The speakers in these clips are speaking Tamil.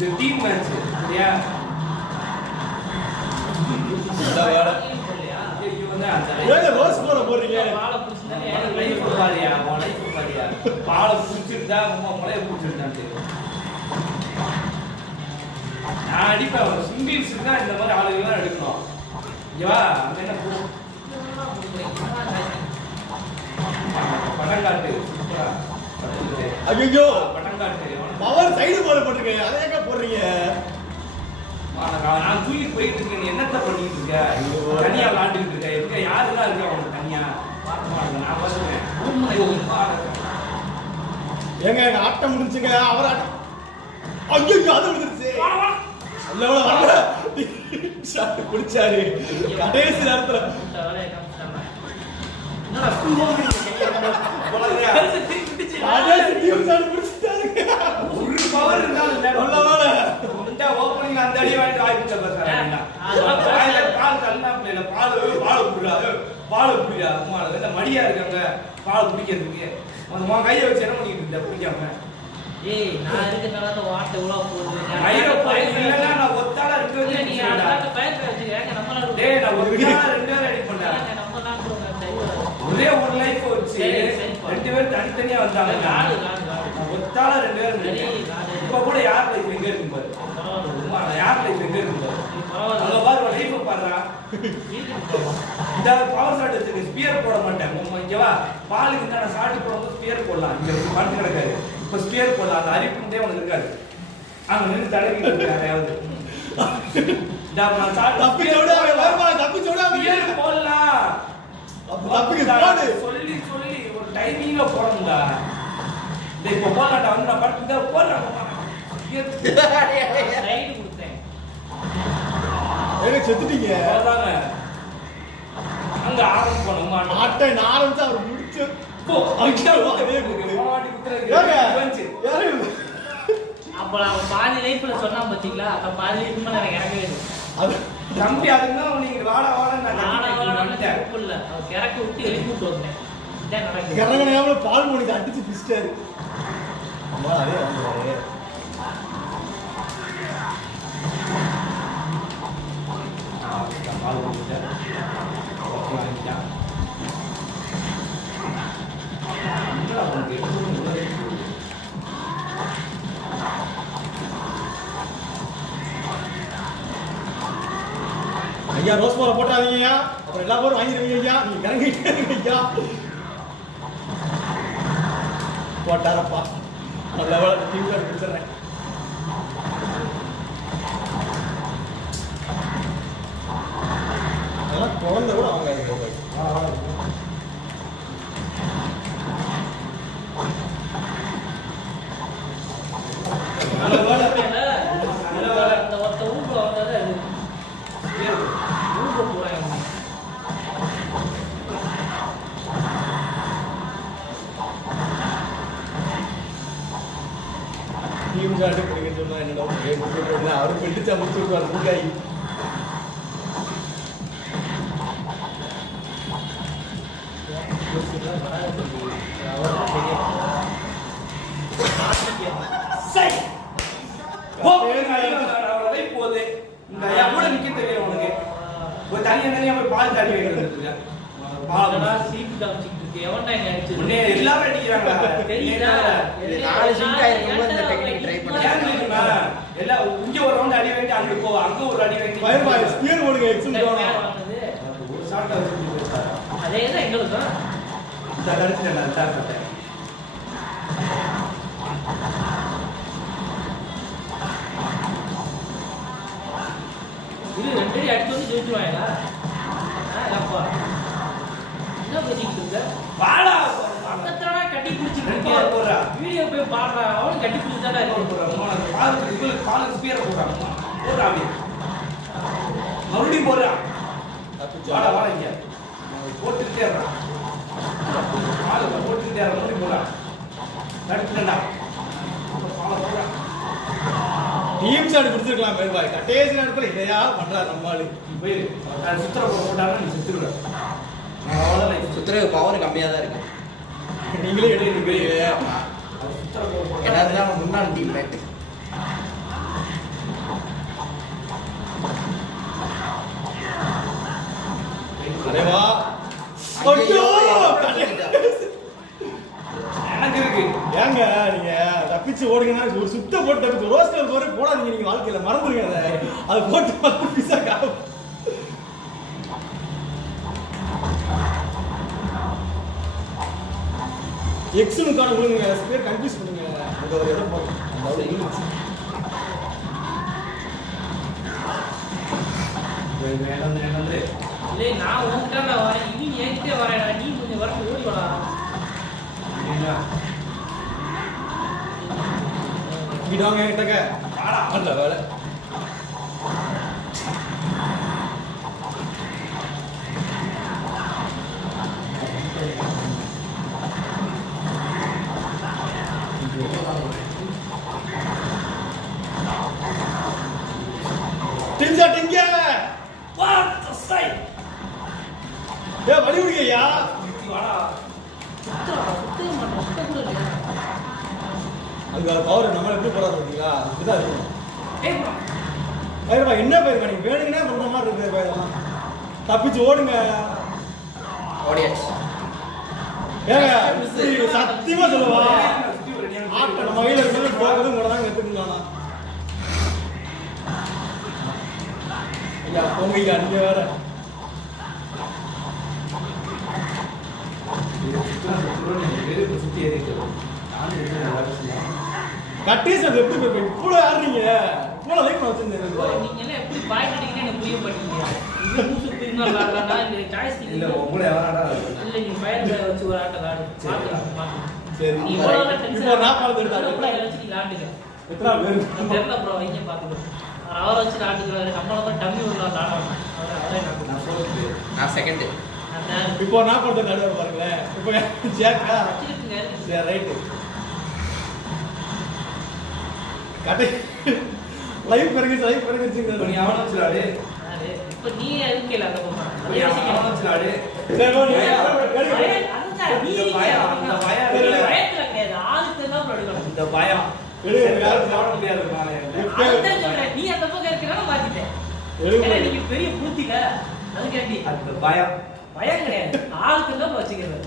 இது டீம் மேட்ச் சரியா ரோஸ் போட போறீங்க லைஃப் பாரியா லைஃப் பாரியா பாலை பிடிச்சிருந்தா உமா முளைய பிடிச்சிருந்தான்னு நான் அடிப்பேன் சிங்கிள்ஸ் தான் இந்த மாதிரி ஆளுகள்லாம் எடுக்கணும் இவா அங்க என்ன படம் காட்டு ஐயோ படம் காட்டு பவர் சைடு போட போட்டுருக்கேன் அதை ஏங்க போடுறீங்க நான் தூக்கி போயிட்டு இருக்கேன் என்னத்த பண்ணிட்டு இருக்க தனியா விளாண்டுட்டு இருக்க எங்க யாருலாம் இருக்கா அவனுக்கு தனியா பார்க்க மாட்டேங்க நான் வருவேன் ஏங்க எங்க ஆட்டம் முடிஞ்சுங்க அவர் ஆட்டம் ஐயோ அது முடிஞ்சிருச்சு ஷாட் குடிச்சாரு கடைசி நேரத்துல ஒரு பவர் ஓப்பனிங் அந்த அடி வாங்கிட்டு வாய்ப்பு பால் தள்ளா பிள்ளைல பால் குடிடா அம்மா மடியா இருக்காங்க பால் குடிக்கிறதுக்கு உன் கையை வச்சு என்ன பண்ணிட்டு இருந்த குடிக்காம ஏய் நான் இருக்கறனால அந்த வாட்டை உலா போடுது இல்லன்னா நான் ஒத்தால இருக்கவே நீ அத பயத்தை வச்சிருக்க நம்மள டேய் நான் ஒத்தால ரெண்டு பேர் அடி பண்ணேன் நம்ம தான் ஒரே ஒரு லைஃப் வச்சு ரெண்டு பேர் தனித்தனியா வந்தாங்க நான் ஒத்தால ரெண்டு பேர் இப்ப கூட யார் லைஃப் எங்க இருக்கு பாரு யார் லைஃப் எங்க இருக்கு பாரு அங்க பாரு லைஃப் பாருடா இந்த பவர் ஷாட் வச்சிருக்க ஸ்பியர் போட மாட்டேன் இங்க வா பாலுக்கு நான் ஷாட் போடும்போது ஸ்பியர் போடலாம் இங்க படுத்து கிடக்காரு இப்ப ஸ்பியர் போடலாம் அந்த அறிவுண்டே உனக்கு இருக்காது அங்க நின்று தடவிட்டு இருக்காரு யாராவது போடலாம் சொல்லி சொல்லி ஒரு டைமிங்ல போடணும்டா இப்ப போடலாம்டா வந்து நான் படுத்து போடுறேன் சைடு கொடுத்தேன் செத்துட்டீங்க அங்க ஆரம்பம் போனோம் ஆட்டம் ஆரம்பிச்சு அவர் முடிச்சு அப்ப நான் பாதி லைஃப்ல சொன்னா பாத்தீங்களா அப்ப பாதி லைஃப் மேல எனக்கு இறங்கவே இல்லை தம்பி அதுதான் நீங்க வாடா வாடா இல்ல கிறக்க விட்டு எழுப்பி விட்டு வந்தேன் இதான் நடக்குது கிறங்கனையாமல பால் மணிக்கு அடிச்சு பிஸ்டாரு அம்மா அதே வந்து பால் கொடுத்தாரு ஐயா ரோஸ் போல போட்டாதீங்க ஐயா அப்புறம் எல்லா பேரும் வாங்கிடுவீங்க ஐயா நீங்க இறங்கிட்டே ஐயா போட்டாரப்பா நல்ல வேலை டீம் கார்டு கொடுத்துறேன் அதெல்லாம் குழந்தை கூட அவங்க அந்த ஒருத்த ஊர்ல வந்தது ஊர்ல போறாங்க டீம் கார்டு கொடுங்க சொன்னா என்னடா அவரு பிடிச்சா முடிச்சு விட்டுவார் முக்காய் போகுது இந்த எவ்வளவு நிக்க தெரியும் உனக்கு ஒரு தனியா போய் பால் தண்ணி வைக்கிறது பாலடா சீட் காமிச்சிட்டு இருக்கு எவன்டா இங்க அடிச்சு உடனே எல்லாரும் அடிக்கிறாங்க தெரியல நாலு சிங்க் ஆயிருக்கு இந்த டெக்னிக் ட்ரை பண்ணுங்க எல்லாம் இங்க ஒரு ரவுண்ட் அடி வேண்டி அங்க போ அங்க ஒரு அடி வேண்டி பயமா ஸ்பியர் போடுங்க எக்ஸம் போடணும் ஒரு ஷாட் வச்சு அதே தான் எங்களுக்கு இந்த கருத்து நான் சாப்பிட்டேன் இது ரெண்டு அடிச்சு வந்து ஜெயிச்சுவாங்களா அப்பா என்ன பேசிக்கிட்டு இருக்க பாடா பக்கத்துல கட்டி பிடிச்சிட்டு போறா வீடியோ போய் பாடுறா அவனும் கட்டி பிடிச்சாடா இருக்கு பால் ஸ்பியர் போடுறான் போடுறா அப்படி மறுபடியும் போடுறா வாடா வாடா இங்க போட்டுக்கிட்டே இருறான் போட்டுக்கிட்டே மறுபடியும் போடுறான் தடுத்துட்டா போடுறா டீம் ஷாட் கொடுத்துருக்கலாம் மேல்பாய் கட்டேசி நேரத்துல இதையா பண்றாரு நம்மாளு போய் சுத்திர போட்டாலும் நீ சுத்துருவ அவ்வளோதான் சுத்துற பவர் கம்மியா தான் இருக்கு நீங்களே எடுத்துருக்கீங்க என்ன இருந்தாலும் முன்னாள் டீம் மேட் ஏங்க நீங்க தப்பிச்சு ஓடுங்கன்னா ஒரு சுத்த போட்டு தப்பிச்சு ரோஸ்டர் போற போடாதீங்க நீங்க வாழ்க்கையில மறந்துடுங்க அதை போட்டு 10 பீஸா காணும். எக்ஸுனுக்கான கொடுங்க பேர் கன்ஃபியூஸ் பண்ணுங்க அந்த ஒரு இடம் போகும் அதாவது யூனிட்ஸ் இல்லை நான் உன்கிட்ட வரேன் இனி என்கிட்ட வரேன் நீ கொஞ்சம் வரட்டு ஓடி வாடா விடாங்க கிட்டக்க அந்த வேலை டிங்க வாட் தி சைட் ஏ வலி விடுங்கயா வாடா சுத்தம் மாட்டோம் சுத்த கூட இல்லையா அங்க பவர் நம்ம எப்படி போறாரு பாத்தீங்களா இதுதான் இருக்கும் ஏய் ஐயப்பா என்ன பேருக்கா நீங்க வேணுங்கனா பண்ற மாதிரி இருக்கு இதெல்லாம் தப்பிச்சு ஓடுங்க ஓடியாச்சு ஏங்க சத்தியமா சொல்லுவா ஆட்ட நம்ம கையில இருக்கிறது போகிறது கூட தான் எடுத்துக்கலாம்னா ஐயா போங்க அங்க வேற கட்டேஸ் அது எப்படி போய் இவ்வளோ ஆடுறீங்க இவ்வளோ லைக் பண்ண வச்சிருந்தேன் நீங்க எல்லாம் எப்படி பாயிண்ட் அடிக்கிறீங்கன்னு எனக்கு புரிய மாட்டேங்குது இது மூசு பிரிமா விளையாடலாம்னா இந்த சாய்ஸ் இல்ல உங்களை யாராடா இல்ல நீ பயர் வச்சு ஒரு ஆட்டம் ஆடு பாக்கலாம் சரி நீ இவ்வளவு இப்போ நான் பார்த்து எடுத்தாங்க வச்சு நீ விளையாடுங்க எத்தனை பேர் தெரியல ப்ரோ இங்கே பாத்துக்கோ அவரை வச்சு ஆட்டுக்கிறாரு நம்மள தான் டம்மி விடலாம் ஆடுவாங்க அவரே நான் சொல்றது நான் செகண்ட் இப்போ நான் பார்த்து நடுவர் பாருங்களேன் இப்போ ஜேக்கா வச்சுக்கிட்டுங்க சரி ரைட்டு கட்டை லைவ் பிறகுச்சுங்க நீ அவன வச்சுடாடு இப்ப நீ இருக்கல அந்த நீ அவன வச்சுடாடு சரி ஓடி அந்த பயம் இந்த பயம் யாரும் சாப்பிட முடியாது நீ அந்த பக்கம் இருக்கிறான மாத்திட்டேன் நீங்க பெரிய பூத்தில அது கேட்டி அந்த பயம் பயம் கிடையாது ஆளுக்கு தான் வச்சுக்கிறது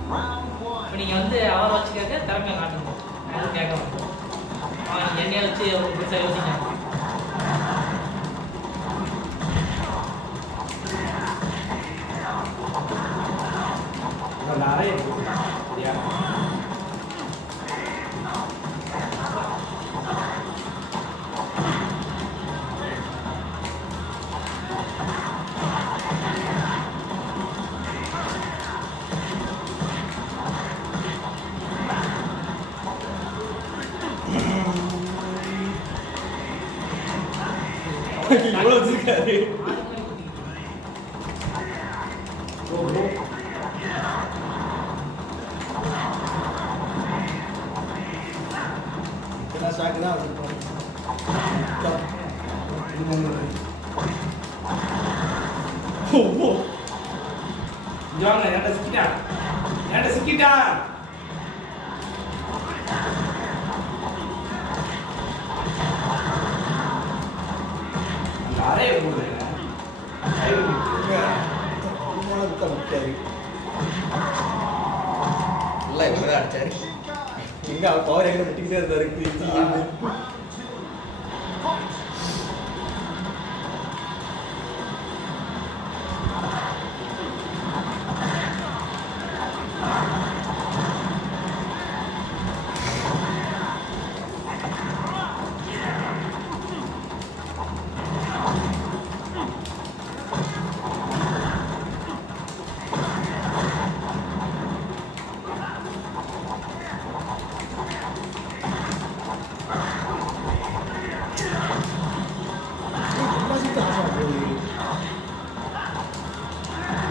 இப்ப நீங்க வந்து அவரை வச்சுக்க திறமையா காட்டுங்க அது கேட்க என்னைய வச்சு அவங்க பெருசா யோசிக்காங்க நிறைய சரியா இவ்வளோ வச்சிருக்காரு எல்லாம் ஸ்டாக் தான் வச்சிருக்கோம் ஜான் ஏன்டா சிக்கிட்டா நிறைய போடுறேன் இல்லை இவங்க தான் அடிச்சாரு எங்க பவர் எங்க விட்டுக்கிட்டே இருந்தாரு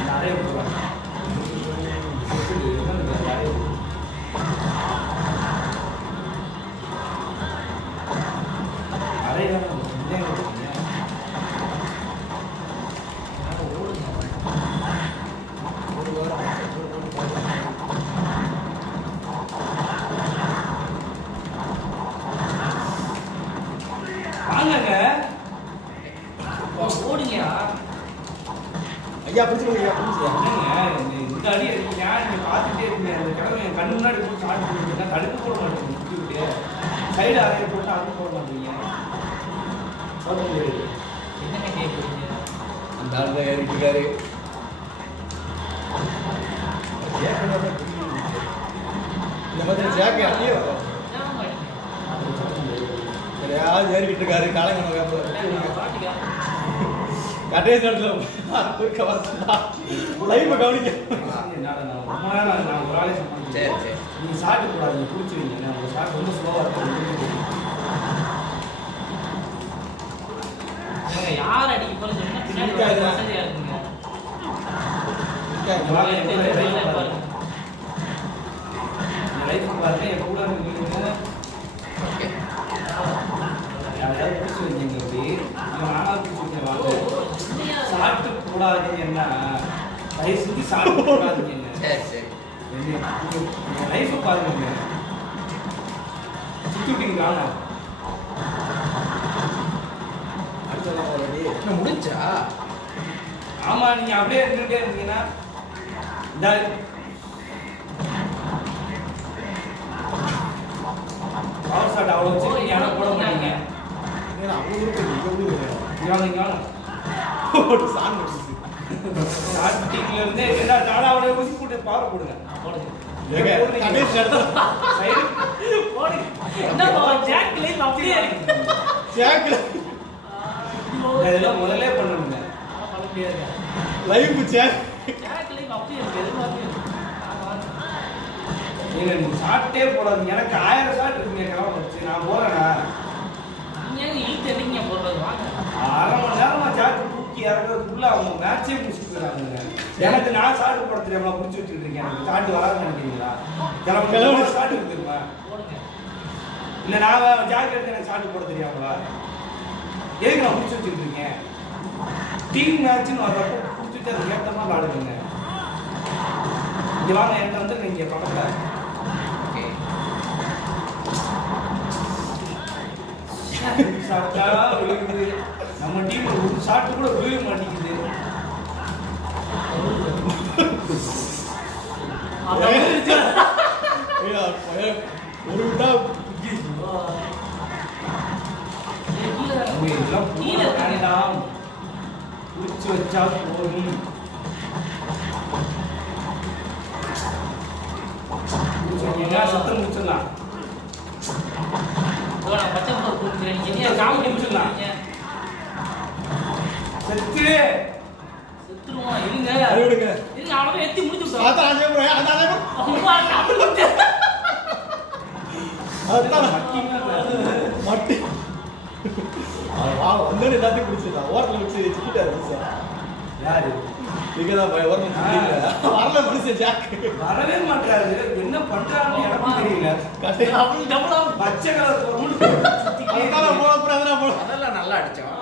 நிறைய போடுறாங்க வாங்கங்க ஓடுங்கயா ஐயா பிடிச்சிருங்க ஐயா பிடிச்சியா என்னங்க இந்த அடி அடிக்க நீங்க பார்த்துட்டே இருக்கீங்க அந்த கிழமை என் கண்ணு முன்னாடி போட்டு ஷார்ட் பண்ணிட்டு தடுக்க போட மாட்டேங்க சைடு அறைய போட்டு அது போட மாட்டீங்க என்னங்க கேட்குறீங்க அந்த ஆள் தான் ஏறிட்டுருக்காரு இந்த மாதிரி ஜாக்கி அப்படியே வரும் யாராவது ஏறிக்கிட்டு இருக்காரு காலங்கணம் கடைசி இடத்துல லைஃபை கவனிக்க ரொம்ப நேரம் நான் ஒரு ஆளே சொன்னேன் சரி சரி நீங்க சாப்பிட்டு கூடாது குடிச்சுவீங்க உங்க சாப்பிட்டு ரொம்ப ஸ்லோவா இருக்கும் யார் அடிக்க போறது சொன்னா பின்னாடி வசதியா இருக்குங்க லைஃப் பாருங்க என் கூட இருக்கீங்க ஓகே யாரையாவது பிடிச்சி வந்தீங்க அப்படி நானா பிடிச்சி வாங்க சாப்பிட்டு கூடாதுன்னா தயவு செஞ்சு சாப்பிட்டு கூடாதுங்க சரி சரி லைஃப் பாருங்க சுத்திட்டீங்க முடிஞ்சா ஆமா நீங்க அப்படியே இருந்துட்டே இருந்தீங்கன்னா இந்த பவர் ஷாட் அவ்வளோ வச்சு யானை போட மாட்டீங்க ஸ்டார்டிங்ல இருந்தே நாலாவோட ஊசி போட்டு பவர் போடுங்க இதெல்லாம் முதல்ல பண்ணணுங்க லைஃப் நீங்க ஷார்ட்டே போடாது எனக்கு 1000 ஷாட் இருக்குங்க கிளம்ப வச்சு நான் போறேன்னா அரை மணி நேரமா ஜாக்கு தூக்கி இறங்குறதுக்குள்ள அவங்க மேட்சே முடிச்சுட்டு போயிடாங்க எனக்கு நான் ஷாட் போட தெரியாம பிடிச்சி வச்சுட்டு இருக்கேன் எனக்கு ஷாட் வராதுன்னு நினைக்கிறீங்களா கிளம்ப ஷாட் இருக்குமா இல்ல நான் ஜாக்கு எடுத்து எனக்கு ஷாட் போட தெரியாமலா எதுக்கு நான் பிடிச்சி வச்சுட்டு இருக்கேன் டீம் மேட்ச்னு வர்றப்போ பிடிச்சிட்டு அது ஏற்ற மாதிரி ஆடுங்க இங்க வாங்க என்கிட்ட வந்து நீங்க பக்கத்துல ஓகே ஷாட்டா விழுகுது நம்ம டீம் ஒரு ஷாட் கூட விழுக மாட்டேங்குது ஒரு விட்டா வேண்டாம் பிடிச்சி வச்சா போதும் சத்தம் முடிச்சிடலாம் செத்து செத்துருவோம் இருங்க அறுவடுங்க இருங்க அவ்வளவு எத்தி முடிச்சு அதான் அதே போறேன் அதான் மட்டி வந்து எல்லாத்தையும் பிடிச்சிட்டான் ஓரத்தில் வச்சு சிக்கிட்டாரு சார் யாரு இங்கதான் ஓரத்தில் வரல மனுஷன் ஜாக்கு வரவே மாட்டாரு என்ன பண்றாருன்னு எனக்கு தெரியல பச்சை கலர் அதெல்லாம் நல்லா அடிச்சோம்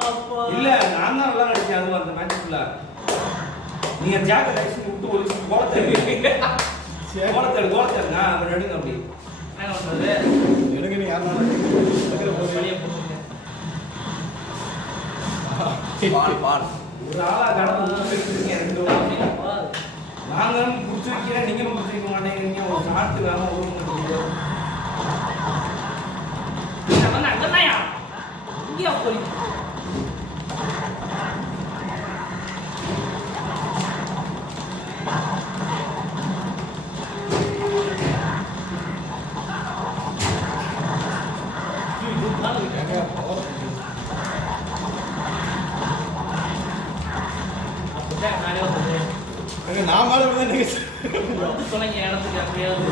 இல்ல நான் தான் நல்லா நடிச்சேன் அது அந்த மேட்ச்ல நீங்க ஜாக்க டைஸ் விட்டு ஒளிச்சு கோலத்தேடு நான் அவர் நடுங்க அப்படி என்ன பண்றது எடுங்க நீ யாருனாலும் பால் பால் ஒரு ஆளா கடந்து வச்சிருக்கீங்க ரெண்டு நாங்க புடிச்சு வைக்கிறேன் நீங்களும் புடிச்சு வைக்க மாட்டேங்கிறீங்க ஒரு நாட்டு வேணும் ஒரு அங்கதாயா இங்கேயா போய் நான் மேல விழுந்தா நீங்க சொன்னீங்க இடத்துக்கு அப்படியாவது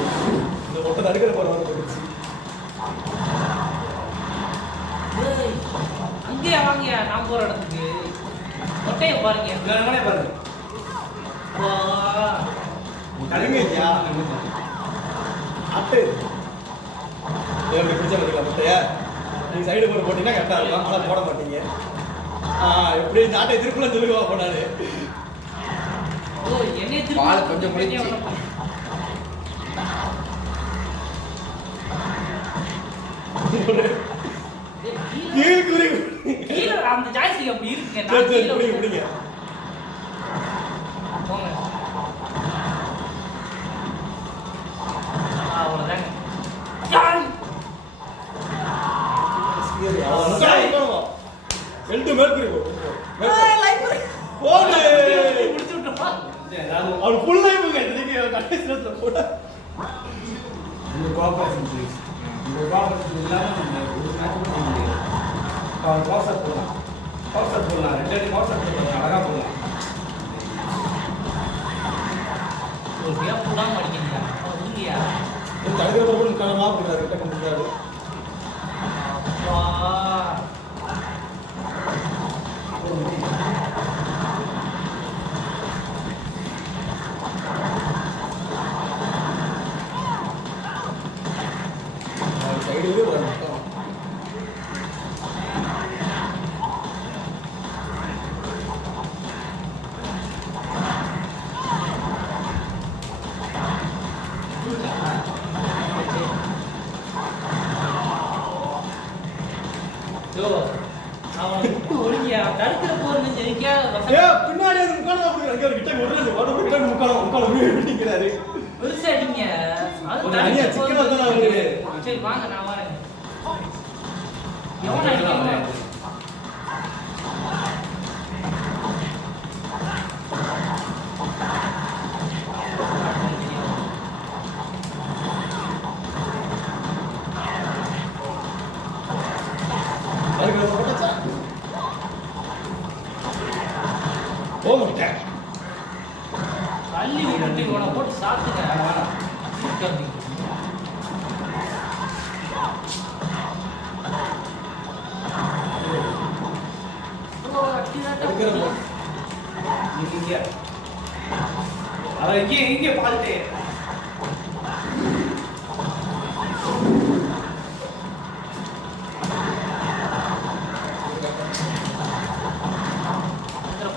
இந்த ஒட்ட தடுக்கிற போயிடுச்சு அங்கேயா வாங்கயா நான் போற இடத்துக்கு ஒட்டைய பாருங்க பாருங்க கடுங்க ஐயா அட்டு எப்படி பிடிச்ச பார்த்துக்கலாம் முட்டையா நீங்கள் சைடு போட்டு போட்டீங்கன்னா கரெக்டாக இருக்கும் ஆனால் போட மாட்டீங்க எப்படி இந்த ஆட்டை திருப்பலாம் சொல்லுவா போனாரு ஓ என்னைய பால் கொஞ்சம் முடிச்சு கீழ அந்த ஜாய்ஸ்டிக் அப்படி இருக்குங்க சரி சரி புடிங்க போங்க மேற்கூறி போ போடு முடிச்சு விட்டோமா அவள் ஃபுல் லைஃப் கேட்டீங்க கடைசி நேரத்துல போட இந்த கோஆபரேஷன் ப்ளீஸ் இந்த கோஆபரேஷன் இல்லாம நம்ம ஒரு மேட்ச் பண்ண முடியாது அவர் கோசர் போடலாம் ரெண்டு கோசர் போடலாம் அழகா போடலாம் ஒரு கேம் போடாம அடிக்கிறீங்க இல்லையா தடுக்கிற போது காலமா அப்படிங்கிறாரு கிட்ட கொண்டுறாரு சைடுவே வரணும் தடுக்கிற போறது பின்னாடி முக்காலம் அப்படிங்கிறாரு கிட்ட கொண்டு முக்காலம் அப்படிங்கிறாரு பெருசா அடிங்க ஒரு அணியா சிக்கனா தான அவருக்கு சரி வாங்க நான் வரேன் எவன் அடிக்கிறான் அதுக்கு போட்டா ஓ முட்டை தள்ளி விட்டு இவனை போட்டு சாத்துங்க இங்க அவன் இங்கே பாத்துட்டே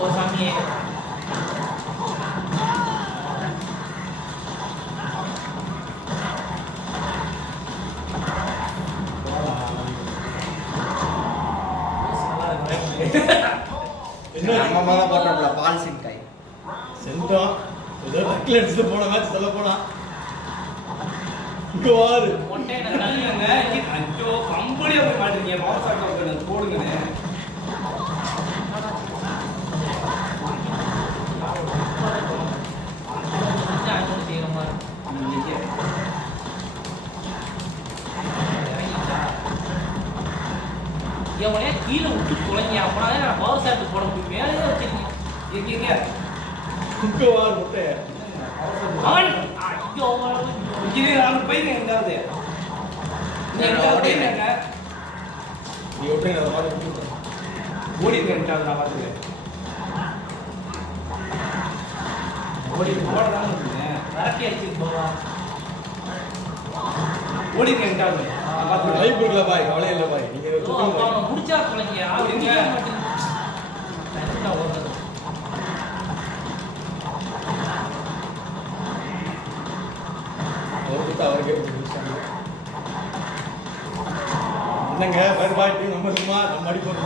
சாமியே நம்ம மேல போட்டோம்ல பால் சிங்காய் சென்றான் ஏதோ ரக்ல அடிச்சு போன மேட்ச் சொல்ல போனா இங்க வாரு ஐயோ கம்பெனியா போய் மாட்டீங்க பவர் சாக்கை போடுங்கண்ணே எவனே கீழே விட்டு குழந்தைங்க அப்பனா நான் பவர் சாட்டு போட முடியும் மேலே வச்சிருக்கீங்க இங்க இங்க வாரு முட்டை அவன் ஐயோ இங்கே நான் போய் எங்காவது நீ ஒட்டே நான் மாதிரி விட்டு ஓடி இருக்கேன் நான் பார்த்துக்கிறேன் ஓடி போடதான் இருக்கேன் வரக்கி அடிச்சு போவா ஓடி இருக்கேன் நான் பார்த்துக்கிறேன் லைஃப் இருக்குல பாய் கவலை இல்ல பாய் நீங்க அவனை முடிச்சா குழந்தைங்க அப்படிங்க. அவருக்கு என்னங்க பாய் பாய் நம்ம சும்மா நம்ம அடிப்போம்